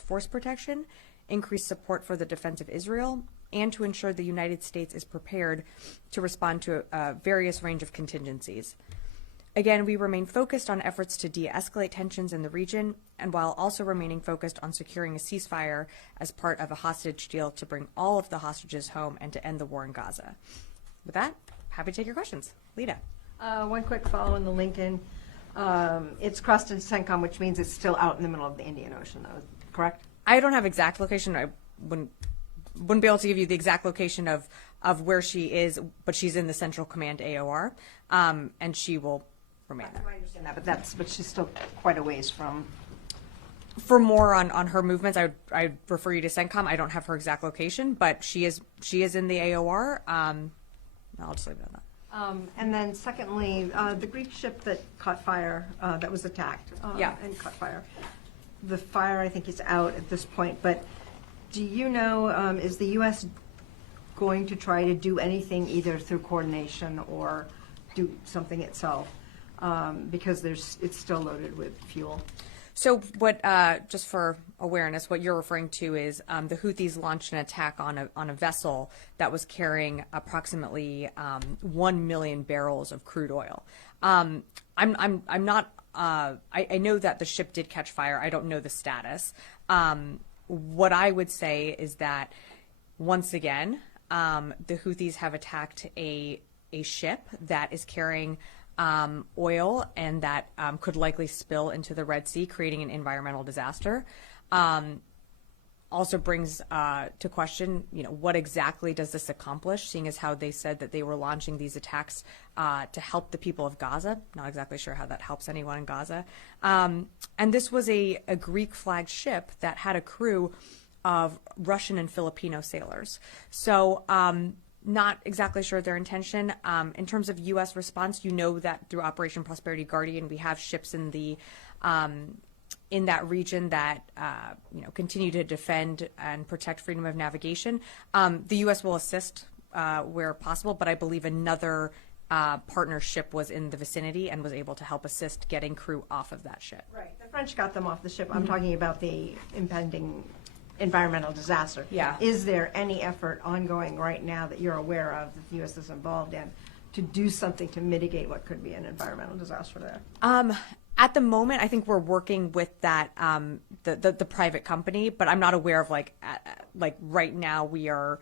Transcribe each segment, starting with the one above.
force protection, increased support for the defense of Israel, and to ensure the United States is prepared to respond to a various range of contingencies. Again, we remain focused on efforts to de-escalate tensions in the region, and while also remaining focused on securing a ceasefire as part of a hostage deal to bring all of the hostages home and to end the war in Gaza. With that, happy to take your questions. Lita. One quick follow on the Lincoln. It's crossed into CENTCOM, which means it's still out in the middle of the Indian Ocean, though, correct? I don't have exact location. I wouldn't be able to give you the exact location of where she is, but she's in the Central Command AOR, and she will remain there. I understand that, but she's still quite a ways from. For more on her movements, I refer you to CENTCOM. I don't have her exact location, but she is in the AOR. I'll just leave it at that. And then secondly, the Greek ship that caught fire, that was attacked and caught fire. The fire, I think, is out at this point, but do you know, is the U.S. going to try to do anything either through coordination or do something itself? Because it's still loaded with fuel. So what, just for awareness, what you're referring to is the Houthis launched an attack on a vessel that was carrying approximately 1 million barrels of crude oil. I'm not. I know that the ship did catch fire. I don't know the status. What I would say is that once again, the Houthis have attacked a ship that is carrying oil and that could likely spill into the Red Sea, creating an environmental disaster. Also brings to question, what exactly does this accomplish, seeing as how they said that they were launching these attacks to help the people of Gaza. Not exactly sure how that helps anyone in Gaza. And this was a Greek-flagged ship that had a crew of Russian and Filipino sailors. So not exactly sure their intention. In terms of U.S. response, that through Operation Prosperity Guardian, we have ships in that region that continue to defend and protect freedom of navigation. The U.S. will assist where possible, but I believe another partnership was in the vicinity and was able to help assist getting crew off of that ship. Right. The French got them off the ship. I'm talking about the impending environmental disaster. Yeah. Is there any effort ongoing right now that you're aware of that the U.S. is involved in to do something to mitigate what could be an environmental disaster there? At the moment, I think we're working with that the private company, but I'm not aware of like right now we are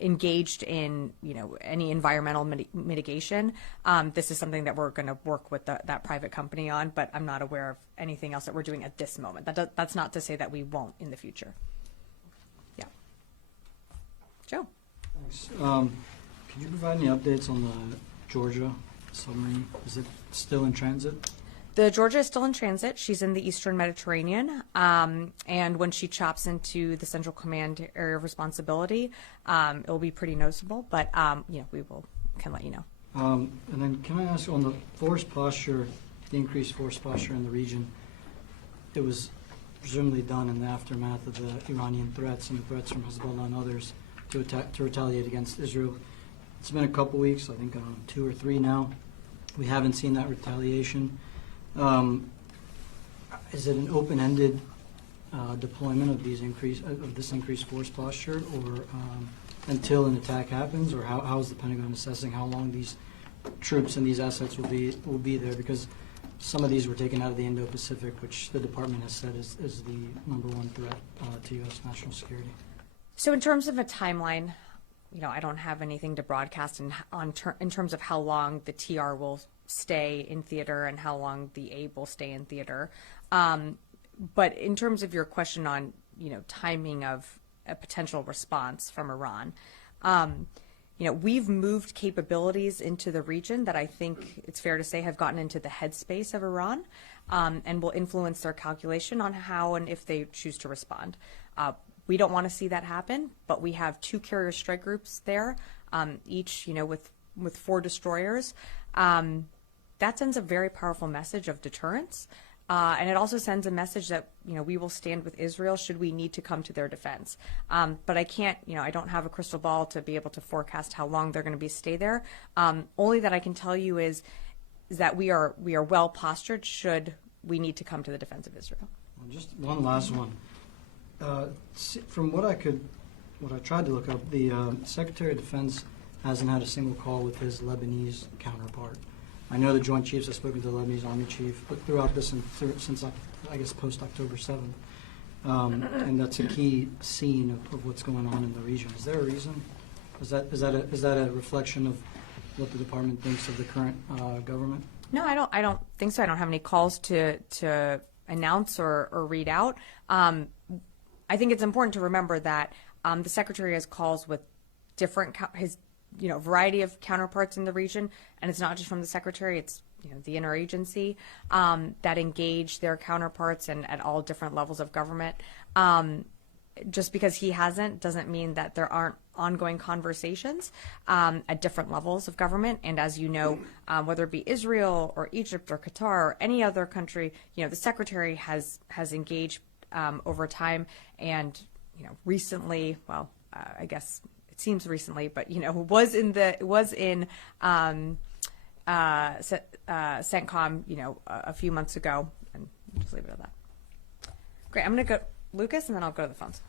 engaged in any environmental mitigation. This is something that we're going to work with that private company on, but I'm not aware of anything else that we're doing at this moment. That's not to say that we won't in the future. Yeah. Joe. Thanks. Can you provide any updates on the Georgia submarine? Is it still in transit? The Georgia is still in transit. She's in the Eastern Mediterranean, and when she chops into the Central Command area of responsibility, it'll be pretty noticeable. But we can let you know. And then, can I ask on the force posture, the increased force posture in the region? It was presumably done in the aftermath of the Iranian threats and the threats from Hezbollah and others to retaliate against Israel. It's been a couple weeks, I think 2 or 3 now. We haven't seen that retaliation. Is it an open-ended deployment of this increased force posture, or until an attack happens, or how is the Pentagon assessing how long these troops and these assets will be there? Because some of these were taken out of the Indo-Pacific, which the department has said is the #1 threat to U.S. national security. So in terms of a timeline, I don't have anything to broadcast in terms of how long the TR will stay in theater and how long the ABE will stay in theater. But in terms of your question on, timing of a potential response from Iran, we've moved capabilities into the region that I think it's fair to say have gotten into the headspace of Iran, and will influence their calculation on how and if they choose to respond. We don't want to see that happen, but we have 2 carrier strike groups there, each, with 4 destroyers. That sends a very powerful message of deterrence, and it also sends a message that we will stand with Israel should we need to come to their defense. But I can't, I don't have a crystal ball to be able to forecast how long they're going to stay there. Only that I can tell you is that we are well postured should we need to come to the defense of Israel. Just one last one. From what I tried to look up, the Secretary of Defense hasn't had a single call with his Lebanese counterpart. I know the Joint Chiefs have spoken to the Lebanese Army Chief, but throughout this since I guess post October 7th, and that's a key scene of what's going on in the region. Is there a reason? Is that a reflection of what the department thinks of the current government? No, I don't think so. I don't have any calls to announce or read out. I think it's important to remember that the Secretary has calls with different variety of counterparts in the region, and it's not just from the Secretary. It's the interagency that engage their counterparts and at all different levels of government. Just because he hasn't doesn't mean that there aren't ongoing conversations at different levels of government. And as you know, whether it be Israel or Egypt or Qatar or any other country, the Secretary has engaged over time. And recently, well, I guess it seems recently, but was in CENTCOM, a few months ago, and just leave it at that. Great. I'm going to go Lucas, and then I'll go to the phones.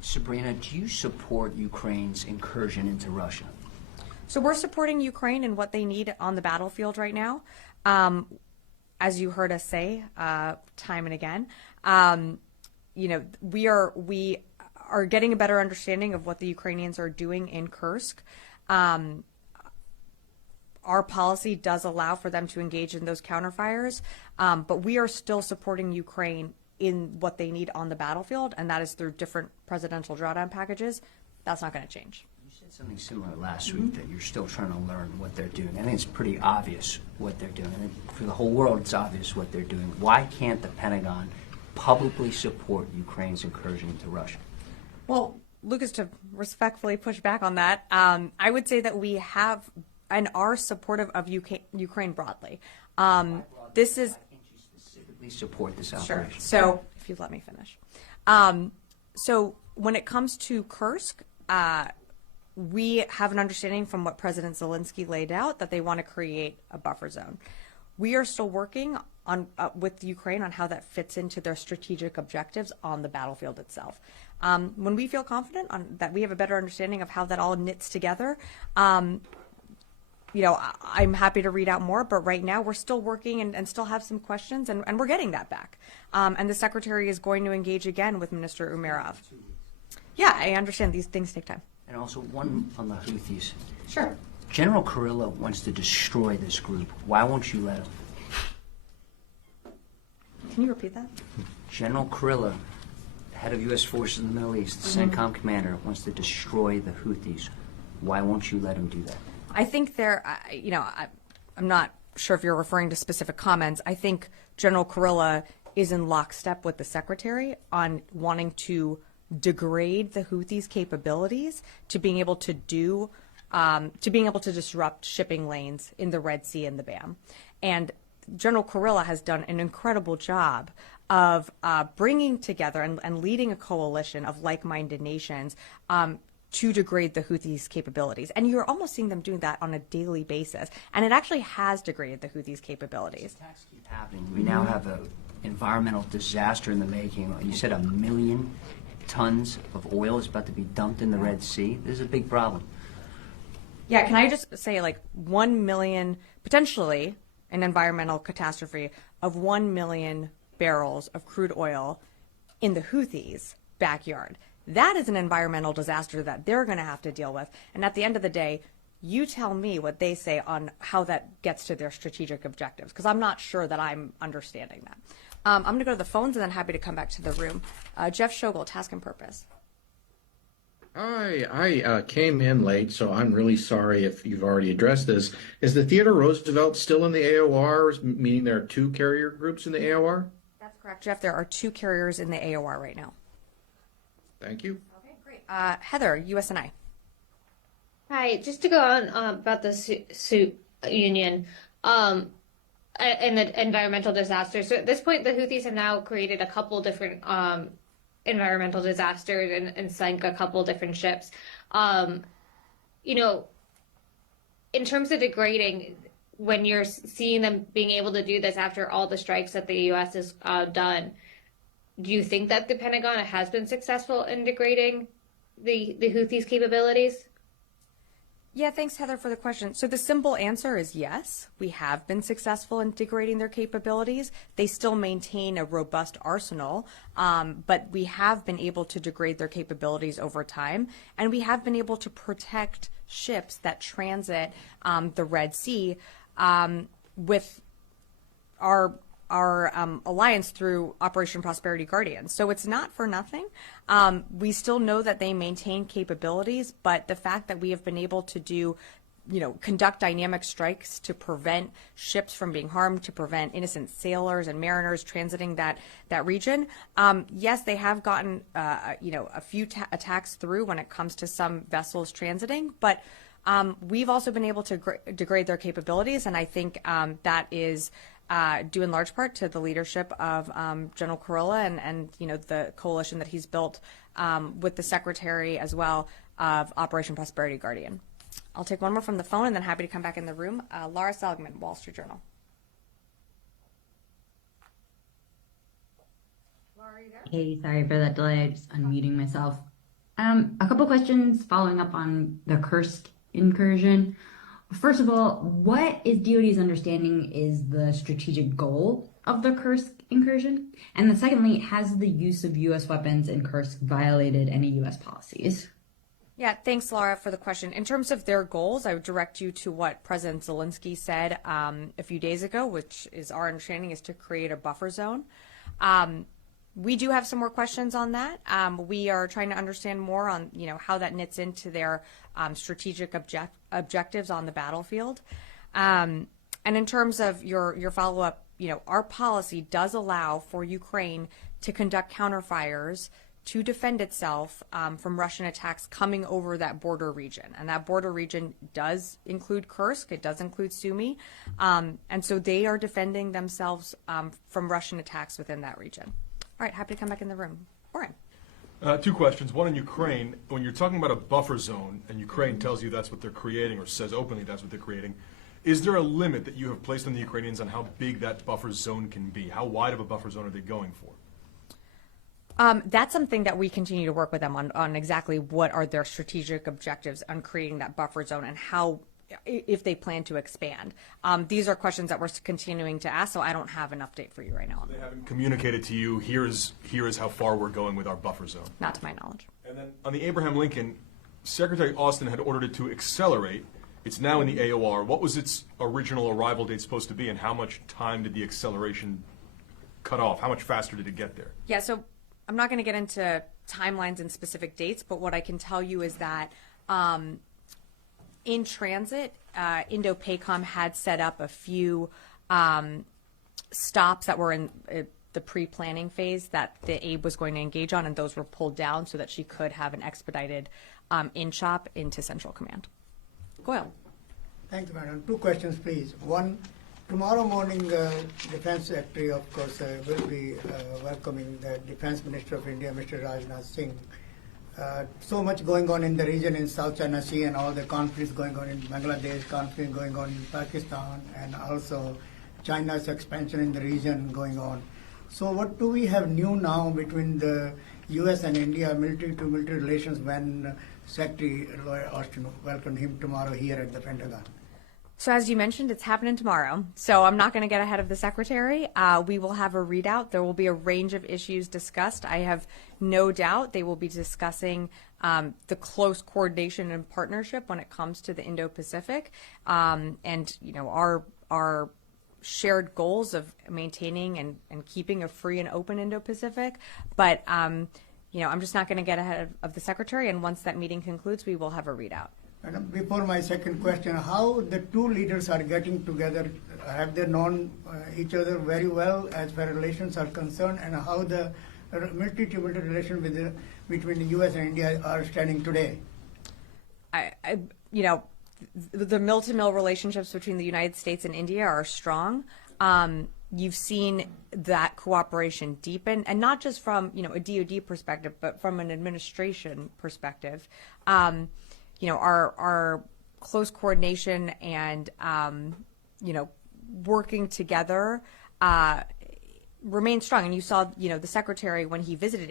Sabrina, do you support Ukraine's incursion into Russia? So we're supporting Ukraine in what they need on the battlefield right now. As you heard us say time and again, we are getting a better understanding of what the Ukrainians are doing in Kursk. Our policy does allow for them to engage in those counterfires, but we are still supporting Ukraine in what they need on the battlefield, and that is through different presidential drawdown packages. That's not going to change. You said something similar last week, that you're still trying to learn what they're doing. I think it's pretty obvious what they're doing. And for the whole world, it's obvious what they're doing. Why can't the Pentagon publicly support Ukraine's incursion into Russia? Well, Lucas, to respectfully push back on that, I would say that we have and are supportive of Ukraine broadly. This is Support this operation. Sure. So, if you let me finish. So, when it comes to Kursk, we have an understanding from what President Zelensky laid out that they want to create a buffer zone. We are still working on with Ukraine on how that fits into their strategic objectives on the battlefield itself. When we feel confident that we have a better understanding of how that all knits together, I'm happy to read out more, but right now we're still working and still have some questions, and we're getting that back. And the Secretary is going to engage again with Minister Umerov. Yeah, I understand these things take time. And also one on the Houthis. Sure. General Kurilla wants to destroy this group. Why won't you let him? Can you repeat that? General Kurilla, head of U.S. forces in the Middle East, the CENTCOM commander, wants to destroy the Houthis. Why won't you let him do that? I think I'm not sure if you're referring to specific comments. I think General Kurilla is in lockstep with the Secretary on wanting to degrade the Houthis' capabilities to being able to disrupt shipping lanes in the Red Sea and the BAM. And General Kurilla has done an incredible job of bringing together and leading a coalition of like-minded nations to degrade the Houthis' capabilities. And you're almost seeing them doing that on a daily basis. And it actually has degraded the Houthis' capabilities. Attacks keep happening. We now have an environmental disaster in the making. You said 1 million tons of oil is about to be dumped in the Red Sea. This is a big problem. Yeah, can I just say 1 million, potentially an environmental catastrophe of 1 million barrels of crude oil in the Houthis' backyard. That is an environmental disaster that they're going to have to deal with. And at the end of the day, you tell me what they say on how that gets to their strategic objectives, because I'm not sure that I'm understanding that. I'm going to go to the phones and then happy to come back to the room. Jeff Schogel, Task and Purpose. Hi, I came in late, so I'm really sorry if you've already addressed this. Is the Theodore Roosevelt still in the AOR, meaning there are 2 carrier groups in the AOR? That's correct, Jeff. There are 2 carriers in the AOR right now. Thank you. Okay, great. Heather, USNI. Hi, just to go on about the suit union and the environmental disaster. So at this point, the Houthis have now created a couple different environmental disasters and sank a couple different ships. In terms of degrading, when you're seeing them being able to do this after all the strikes that the U.S. has done, do you think that the Pentagon has been successful in degrading the Houthis' capabilities? Yeah, thanks, Heather, for the question. So the simple answer is yes, we have been successful in degrading their capabilities. They still maintain a robust arsenal, but we have been able to degrade their capabilities over time, and we have been able to protect ships that transit the Red Sea with our alliance through Operation Prosperity Guardian. So it's not for nothing. We still know that they maintain capabilities, but the fact that we have been able to do, conduct dynamic strikes to prevent ships from being harmed, to prevent innocent sailors and mariners transiting that region. Yes, they have gotten, a few attacks through when it comes to some vessels transiting, but we've also been able to degrade their capabilities, and I think that is due in large part to the leadership of General Kurilla and the coalition that he's built with the secretary as well of Operation Prosperity Guardian. I'll take one more from the phone and then happy to come back in the room. Laura Seligman, Wall Street Journal. Laura, are you there? Hey, sorry for that delay. Just unmuting myself. A couple questions following up on the Kursk incursion. First of all, what is DoD's understanding is the strategic goal of the Kursk incursion? And then secondly, has the use of U.S. weapons in Kursk violated any U.S. policies? Yeah, thanks, Laura, for the question. In terms of their goals, I would direct you to what President Zelensky said a few days ago, which is our understanding is to create a buffer zone. We do have some more questions on that. We are trying to understand more on, how that knits into their strategic objectives on the battlefield. And in terms of your follow-up, our policy does allow for Ukraine to conduct counterfires to defend itself from Russian attacks coming over that border region. And that border region does include Kursk. It does include Sumy. And so they are defending themselves from Russian attacks within that region. All right, happy to come back in the room. Warren. Two questions. One in Ukraine. When you're talking about a buffer zone, and Ukraine tells you that's what they're creating, or says openly that's what they're creating, is there a limit that you have placed on the Ukrainians on how big that buffer zone can be? How wide of a buffer zone are they going for? That's something that we continue to work with them on exactly what are their strategic objectives on creating that buffer zone and how, if they plan to expand. These are questions that we're continuing to ask, so I don't have an update for you right now. They haven't communicated to you, here is how far we're going with our buffer zone. Not to my knowledge. And then on the Abraham Lincoln, Secretary Austin had ordered it to accelerate. It's now in the AOR. What was its original arrival date supposed to be, and how much time did the acceleration cut off? How much faster did it get there? Yeah, so I'm not going to get into timelines and specific dates, but what I can tell you is that in transit, Indo-PACOM had set up a few stops that were in the pre-planning phase that the AIB was going to engage on, and those were pulled down so that she could have an expedited in-shop into Central Command. Goyle. Thanks, Madam. Two questions, please. One, tomorrow morning, Defense Secretary, of course, will be welcoming the Defense Minister of India, Mr. Rajnath Singh. So much going on in the region in South China Sea and all the conflicts going on in Bangladesh, conflict going on in Pakistan, and also China's expansion in the region going on. So what do we have new now between the U.S. and India military-to-military relations when Secretary Lloyd Austin welcomed him tomorrow here at the Pentagon? So as you mentioned, it's happening tomorrow. So I'm not going to get ahead of the Secretary. We will have a readout. There will be a range of issues discussed. I have no doubt they will be discussing the close coordination and partnership when it comes to the Indo-Pacific, and our shared goals of maintaining and keeping a free and open Indo-Pacific. But I'm just not going to get ahead of the Secretary. And once that meeting concludes, we will have a readout. Madam, before my second question, how the two leaders are getting together? Have they known each other very well as far as relations are concerned, and how the military-to-military relations between the U.S. and India are standing today? The mill-to-mill relationships between the United States and India are strong. You've seen that cooperation deepen, and not just from a DoD perspective, but from an administration perspective. Our close coordination and working together remains strong. And you saw, the secretary when he visited